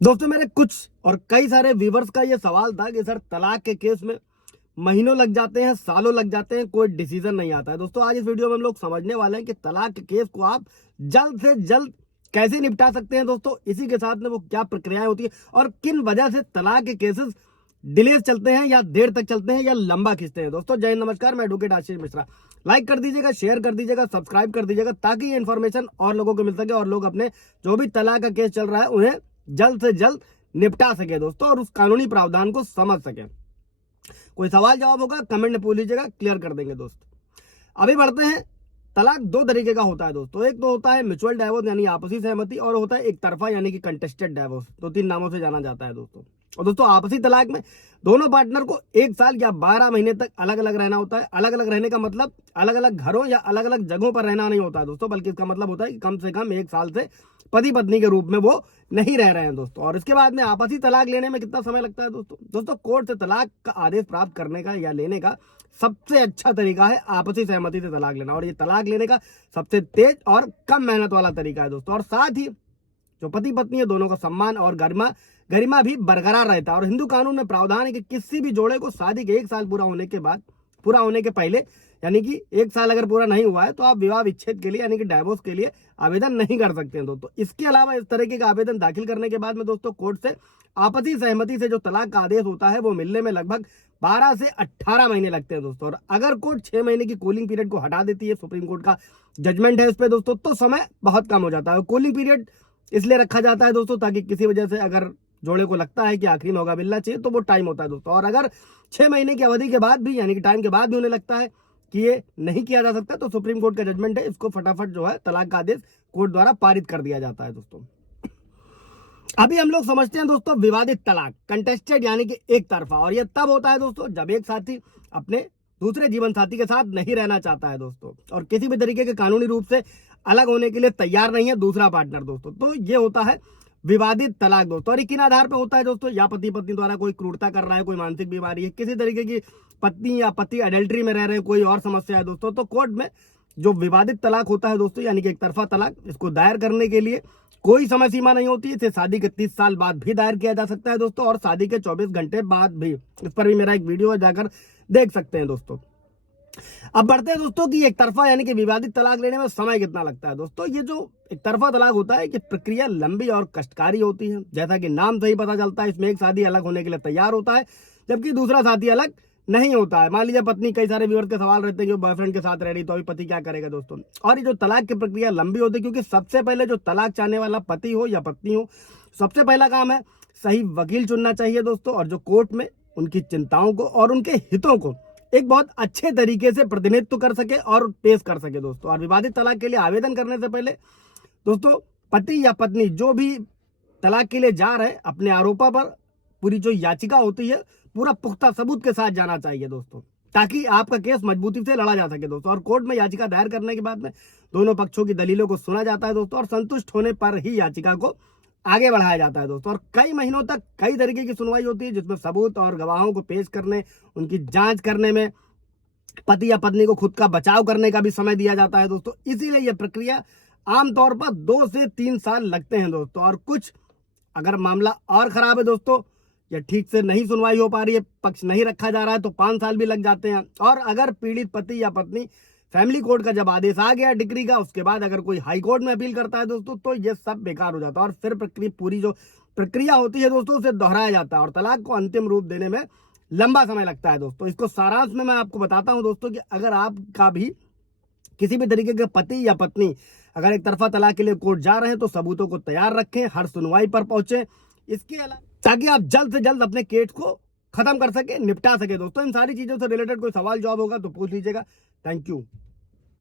दोस्तों मेरे कुछ और कई सारे व्यूवर्स का ये सवाल था कि सर तलाक के केस में महीनों लग जाते हैं, सालों लग जाते हैं, कोई डिसीजन नहीं आता है। दोस्तों आज इस वीडियो में हम लोग समझने वाले हैं कि तलाक के केस को आप जल्द से जल्द कैसे निपटा सकते हैं। दोस्तों इसी के साथ में वो क्या प्रक्रियाएं होती है और किन वजह से तलाक के केसेस डिलेज चलते हैं या देर तक चलते हैं या लंबा खींचते हैं। दोस्तों जय हिंद, नमस्कार, मैं एडवोकेट आशीष मिश्रा। लाइक कर दीजिएगा, शेयर कर दीजिएगा, सब्सक्राइब कर दीजिएगा ताकि ये इन्फॉर्मेशन और लोगों को मिल सके और लोग अपने जो भी तलाक का केस चल रहा है उन्हें जल्द से जल्द निपटा सके दोस्तों, और उस कानूनी प्रावधान को समझ सके। कोई सवाल जवाब होगा कमेंट में पूछ लीजिएगा, क्लियर कर देंगे दोस्त। अभी बढ़ते हैं। तलाक दो तरीके का होता है दोस्तों। एक तो होता है म्यूचुअल डाइवोर्स यानी आपसी सहमति, और होता है एक तरफा यानी कि कंटेस्टेड डाइवोर्स। दो तीन नामों से जाना जाता है दोस्तों। और दोस्तों आपसी तलाक में दोनों पार्टनर को 1 साल या 12 महीने तक अलग अलग रहना होता है। अलग अलग रहने का मतलब अलग अलग घरों या अलग अलग जगहों पर रहना नहीं होता है दोस्तों, बल्कि इसका मतलब होता है कि कम से कम 1 साल से पति पत्नी के रूप में वो नहीं रह रहे हैं दोस्तों। और इसके बाद में आपसी तलाक लेने में कितना समय लगता है दोस्तों कोर्ट से तलाक का आदेश प्राप्त करने का या लेने का सबसे अच्छा तरीका है आपसी सहमति से तलाक लेना, और ये तलाक लेने का सबसे तेज और कम मेहनत वाला तरीका है दोस्तों। और साथ ही जो पति पत्नी है दोनों का सम्मान और गरिमा गरिमा भी बरकरार रहता है। और हिंदू कानून में प्रावधान है कि किसी भी जोड़े को शादी के 1 साल पूरा होने के पहले यानी कि 1 साल अगर पूरा नहीं हुआ है तो आप विवाह विच्छेद के लिए यानी कि डाइवोर्स के लिए आवेदन नहीं कर सकते हैं दोस्तों। इसके अलावा इस तरीके का आवेदन दाखिल करने के बाद में दोस्तों कोर्ट से आपसी सहमति से जो तलाक का आदेश होता है वो मिलने में लगभग 12 से 18 महीने लगते हैं दोस्तों। और अगर कोर्ट 6 महीने की कूलिंग पीरियड को हटा देती है, सुप्रीम कोर्ट का जजमेंट है इस पर दोस्तों, तो समय बहुत कम हो जाता है। कूलिंग पीरियड इसलिए रखा जाता है दोस्तों ताकि किसी वजह से अगर जोड़े को लगता है कि आखिरी मौका मिलना चाहिए तो वो टाइम होता है दोस्तों। और अगर 6 महीने की अवधि के बाद भी यानी कि टाइम के बाद भी उन्हें लगता है कि ये नहीं किया जा सकता तो सुप्रीम कोर्ट का जजमेंट है, इसको फटाफट जो है तलाक का आदेश कोर्ट द्वारा पारित कर दिया जाता है दोस्तों। अभी हम लोग समझते हैं दोस्तों विवादित तलाक, कंटेस्टेड यानी कि एक तरफा। और ये तब होता है दोस्तों जब एक साथी अपने दूसरे जीवन साथी के साथ नहीं रहना चाहता है दोस्तों, और किसी भी तरीके के कानूनी रूप से अलग होने के लिए तैयार नहीं है दूसरा पार्टनर दोस्तों, तो ये होता है विवादित तलाक दोस्तों। और किन आधार पर होता है दोस्तों, या पति पत्नी द्वारा कोई क्रूरता कर रहा है, कोई मानसिक बीमारी है, किसी तरीके की पत्नी या पति अडल्ट्री में रह रहे हैं, कोई और समस्या है दोस्तों, तो कोर्ट में जो विवादित तलाक होता है दोस्तों यानी कि एक तरफा तलाक, इसको दायर करने के लिए कोई समय सीमा नहीं होती। इसे शादी के 30 साल बाद भी दायर किया जा सकता है दोस्तों, और शादी के 24 घंटे बाद भी। इस पर भी मेरा एक वीडियो है, जाकर देख सकते हैं दोस्तों। अब बढ़ते हैं दोस्तों कि एक तरफा यानी कि विवादित तलाक लेने में समय कितना लगता है दोस्तों। ये जो एक तरफा तलाक होता है कि प्रक्रिया लंबी और कष्टकारी होती है। जैसा कि नाम से ही पता चलता है, इसमें एक साथी अलग होने के लिए तैयार होता है जबकि दूसरा साथी अलग नहीं होता है। मान लीजिए पत्नी, कई सारे व्यूअर्स के सवाल रहते हैं कि बॉयफ्रेंड के साथ रह रही तो अभी पति क्या करेगा दोस्तों। और ये जो तलाक की प्रक्रिया लंबी होती है क्योंकि सबसे पहले जो तलाक चाहने वाला पति हो या पत्नी हो, सबसे पहला काम है सही वकील चुनना चाहिए दोस्तों, और जो कोर्ट में उनकी चिंताओं को और उनके हितों को एक बहुत अच्छे तरीके से प्रतिनिधित्व कर सके और पेश कर सके दोस्तों। और विवादित तलाक के लिए आवेदन करने से पहले दोस्तों पति या पत्नी जो भी तलाक के लिए जा रहे हैं अपने आरोपों पर पूरी जो याचिका होती है पूरा पुख्ता सबूत के साथ जाना चाहिए दोस्तों, ताकि आपका केस मजबूती से लड़ा जा सके दोस्तों। और कोर्ट में याचिका दायर करने के बाद में दोनों पक्षों की दलीलों को सुना जाता है दोस्तों, और संतुष्ट होने पर ही याचिका को आगे बढ़ाया जाता है दोस्तों। और कई महीनों तक कई तरीके की सुनवाई होती है जिसमें सबूत और गवाहों को पेश करने, उनकी जांच करने में पति या पत्नी को खुद का बचाव करने का भी समय दिया जाता है दोस्तों। इसीलिए यह प्रक्रिया आमतौर पर 2 से 3 साल लगते हैं दोस्तों। और कुछ अगर मामला और खराब है दोस्तों या ठीक से नहीं सुनवाई हो पा रही है, पक्ष नहीं रखा जा रहा है, तो 5 साल भी लग जाते हैं। और अगर पीड़ित पति या पत्नी फैमिली कोर्ट का जब आदेश आ गया डिग्री का, उसके बाद अगर कोई हाई कोर्ट में अपील करता है दोस्तों तो ये सब बेकार हो जाता है, और फिर पूरी जो प्रक्रिया होती है दोस्तों उसे दोहराया जाता है और तलाक को अंतिम रूप देने में लंबा समय लगता है दोस्तों। इसको सारांश में मैं आपको बताता हूं दोस्तों कि अगर आपका भी किसी भी तरीके के पति या पत्नी अगर एक तरफा तलाक के लिए कोर्ट जा रहे हैं तो सबूतों को तैयार रखें, हर सुनवाई पर पहुंचे, इसके अलावा ताकि आप जल्द से जल्द अपने केस को खत्म कर सके, निपटा सके दोस्तों। इन सारी चीजों से रिलेटेड कोई सवाल जवाब होगा तो पूछ लीजिएगा। Thank you.